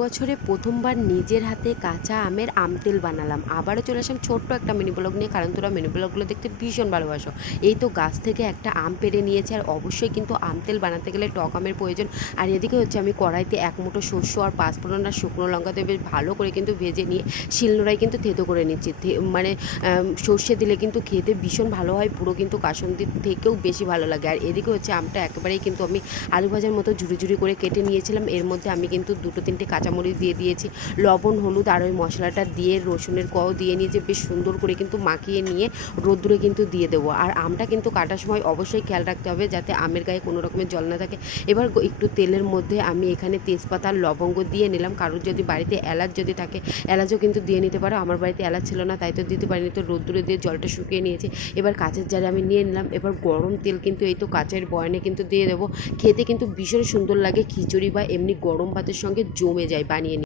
বছরে প্রথমবার নিজের হাতে কাঁচা আমের আমতেল বানালাম। আবারও চলে আসলাম ছোট্ট একটা মিনি ব্লগ নিয়ে, কারণ তোরা মিনি ব্লগগুলো দেখতে ভীষণ ভালোবাসো। এই তো গাছ থেকে একটা আম পেড়ে নিয়েছি, আর অবশ্যই কিন্তু আমতেল বানাতে গেলে টক আমের প্রয়োজন। আর এদিকে হচ্ছে আমি কড়াইতে এক মুঠো শস্য আর পাঁচফোড়ন আর শুকনো লঙ্কাতে বেশ ভালো করে কিন্তু ভেজে নিয়ে শিলনোড়ায় কিন্তু থেতো করে নিচ্ছি। মানে সর্ষে দিলে কিন্তু খেতে ভীষণ ভালো হয়, পুরো কিন্তু কাসুন্দির থেকেও বেশি ভালো লাগে। আর এদিকে হচ্ছে আমটা একেবারেই কিন্তু আমি আলু ভাজার মতো ঝুড়ি ঝুড়ি করে কেটে নিয়েছিলাম। এর মধ্যে আমি কিন্তু দুটো তিনটে কাঁচামরিচ দিয়ে দিয়েছি, লবণ হলুদ আর ওই মশলাটা দিয়ে রসুনের কোয়াও দিয়ে নিয়ে বেশ সুন্দর করে কিন্তু মাখিয়ে নিয়ে রোদ্দুরে কিন্তু দিয়ে দেবো। আর আমটা কিন্তু কাটার সময় অবশ্যই খেয়াল রাখতে হবে যাতে আমের গায়ে কোনো রকমের জল না থাকে। এবার একটু তেলের মধ্যে আমি এখানে তেজপাতা আর লবঙ্গ দিয়ে নিলাম। কারোর যদি বাড়িতে এলাচ যদি থাকে এলাচও কিন্তু দিয়ে নিতে পারো। আমার বাড়িতে এলাচ ছিল না, তাই তো দিতে পারিনি, তো রোদ্দুরে দিয়ে জলটা শুকিয়ে নিয়েছি। এবার কাঁচের জারে আমি নিয়ে নিলাম। এবার গরম তেল কিন্তু এই তো কাঁচের বয়ানে কিন্তু দিয়ে দেবো। খেতে কিন্তু ভীষণ সুন্দর লাগে, খিচুড়ি বা এমনি গরম ভাতের সঙ্গে জমে যায়, বানিয়ে